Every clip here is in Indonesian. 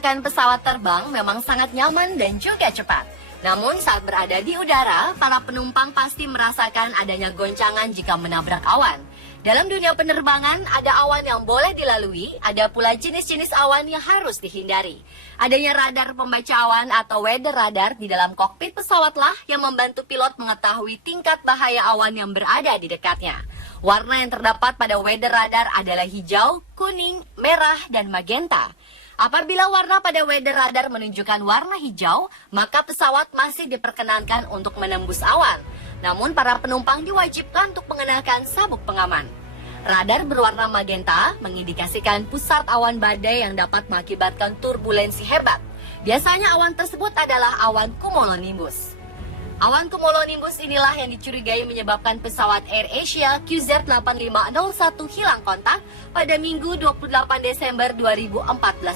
menggunakan pesawat terbang memang sangat nyaman dan juga cepat. Namun saat berada di udara, para penumpang pasti merasakan adanya goncangan jika menabrak awan. Dalam dunia penerbangan, ada awan yang boleh dilalui, ada pula jenis-jenis awan yang harus dihindari. Adanya radar pembaca awan atau weather radar di dalam kokpit pesawatlah yang membantu pilot mengetahui tingkat bahaya awan yang berada di dekatnya. Warna yang terdapat pada weather radar adalah hijau, kuning, merah, dan magenta. Apabila warna pada weather radar menunjukkan warna hijau, maka pesawat masih diperkenankan untuk menembus awan. Namun para penumpang diwajibkan untuk mengenakan sabuk pengaman. Radar berwarna magenta mengindikasikan pusat awan badai yang dapat mengakibatkan turbulensi hebat. Biasanya awan tersebut adalah awan cumulonimbus. Awan cumulonimbus inilah yang dicurigai menyebabkan pesawat AirAsia QZ8501 hilang kontak pada Minggu 28 Desember 2014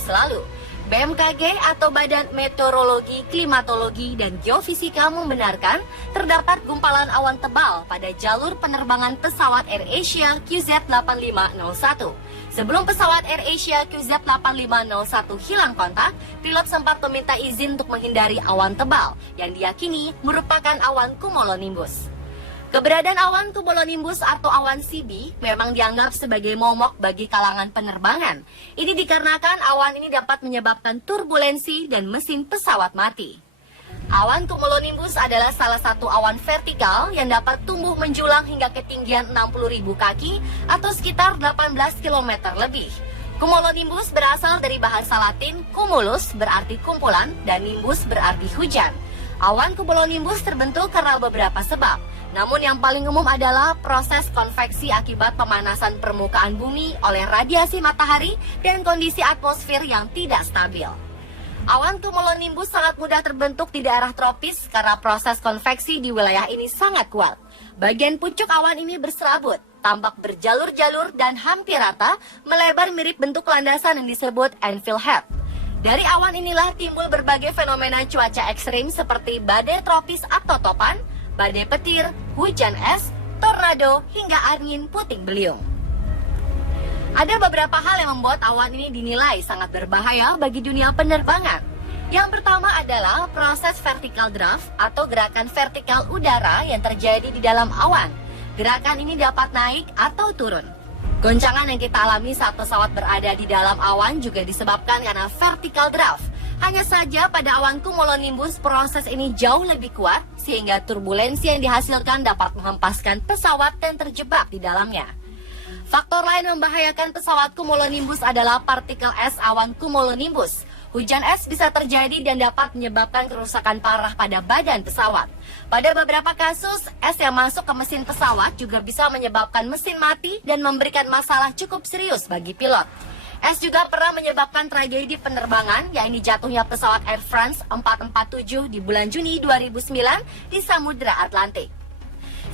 lalu. BMKG atau Badan Meteorologi, Klimatologi, dan Geofisika membenarkan terdapat gumpalan awan tebal pada jalur penerbangan pesawat AirAsia QZ8501. Sebelum pesawat AirAsia QZ8501 hilang kontak, pilot sempat meminta izin untuk menghindari awan tebal yang diyakini merupakan awan cumulonimbus. Keberadaan awan cumulonimbus atau awan CB memang dianggap sebagai momok bagi kalangan penerbangan. Ini dikarenakan awan ini dapat menyebabkan turbulensi dan mesin pesawat mati. Awan cumulonimbus adalah salah satu awan vertikal yang dapat tumbuh menjulang hingga ketinggian 60.000 kaki atau sekitar 18 km lebih. Cumulonimbus berasal dari bahasa Latin cumulus berarti kumpulan dan nimbus berarti hujan. Awan cumulonimbus terbentuk karena beberapa sebab. Namun yang paling umum adalah proses konveksi akibat pemanasan permukaan bumi oleh radiasi matahari dan kondisi atmosfer yang tidak stabil. Awan cumulonimbus sangat mudah terbentuk di daerah tropis karena proses konveksi di wilayah ini sangat kuat. Bagian pucuk awan ini berserabut, tampak berjalur-jalur dan hampir rata, melebar mirip bentuk landasan yang disebut anvil head. Dari awan inilah timbul berbagai fenomena cuaca ekstrim seperti badai tropis atau topan, badai petir, hujan es, tornado, hingga angin puting beliung. Ada beberapa hal yang membuat awan ini dinilai sangat berbahaya bagi dunia penerbangan. Yang pertama adalah proses vertical draft atau gerakan vertikal udara yang terjadi di dalam awan. Gerakan ini dapat naik atau turun. Goncangan yang kita alami saat pesawat berada di dalam awan juga disebabkan karena vertical draft. Hanya saja pada awan cumulonimbus proses ini jauh lebih kuat sehingga turbulensi yang dihasilkan dapat menghempaskan pesawat dan terjebak di dalamnya. Faktor lain yang membahayakan pesawat cumulonimbus adalah partikel es awan cumulonimbus. Hujan es bisa terjadi dan dapat menyebabkan kerusakan parah pada badan pesawat. Pada beberapa kasus, es yang masuk ke mesin pesawat juga bisa menyebabkan mesin mati dan memberikan masalah cukup serius bagi pilot. Es juga pernah menyebabkan tragedi penerbangan, yaitu jatuhnya pesawat Air France 447 di bulan Juni 2009 di Samudra Atlantik.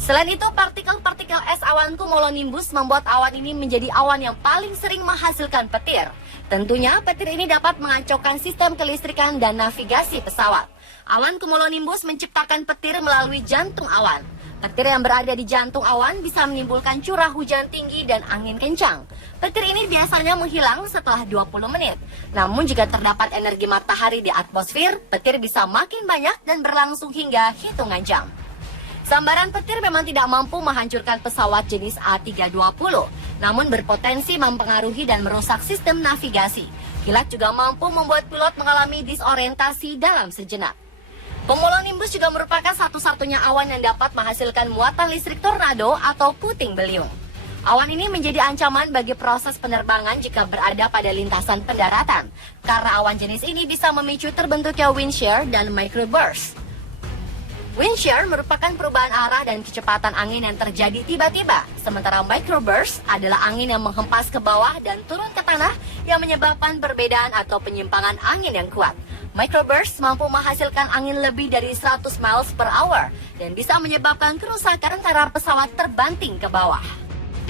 Selain itu, partikel-partikel es awan cumulonimbus membuat awan ini menjadi awan yang paling sering menghasilkan petir. Tentunya, petir ini dapat mengacaukan sistem kelistrikan dan navigasi pesawat. Awan cumulonimbus menciptakan petir melalui jantung awan. Petir yang berada di jantung awan bisa menimbulkan curah hujan tinggi dan angin kencang. Petir ini biasanya menghilang setelah 20 menit. Namun jika terdapat energi matahari di atmosfer, petir bisa makin banyak dan berlangsung hingga hitungan jam. Sambaran petir memang tidak mampu menghancurkan pesawat jenis A320, namun berpotensi mempengaruhi dan merusak sistem navigasi. Kilat juga mampu membuat pilot mengalami disorientasi dalam sejenak. Cumulonimbus juga merupakan satu-satunya awan yang dapat menghasilkan muatan listrik tornado atau puting beliung. Awan ini menjadi ancaman bagi proses penerbangan jika berada pada lintasan pendaratan, karena awan jenis ini bisa memicu terbentuknya wind shear dan microburst. Wind shear merupakan perubahan arah dan kecepatan angin yang terjadi tiba-tiba, sementara microburst adalah angin yang menghempas ke bawah dan turun ke tanah yang menyebabkan perbedaan atau penyimpangan angin yang kuat. Microburst mampu menghasilkan angin lebih dari 100 miles per hour dan bisa menyebabkan kerusakan antara pesawat terbanting ke bawah.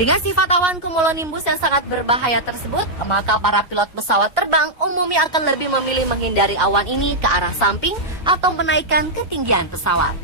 Dengan sifat awan cumulonimbus yang sangat berbahaya tersebut, maka para pilot pesawat terbang umumnya akan lebih memilih menghindari awan ini ke arah samping atau menaikkan ketinggian pesawat.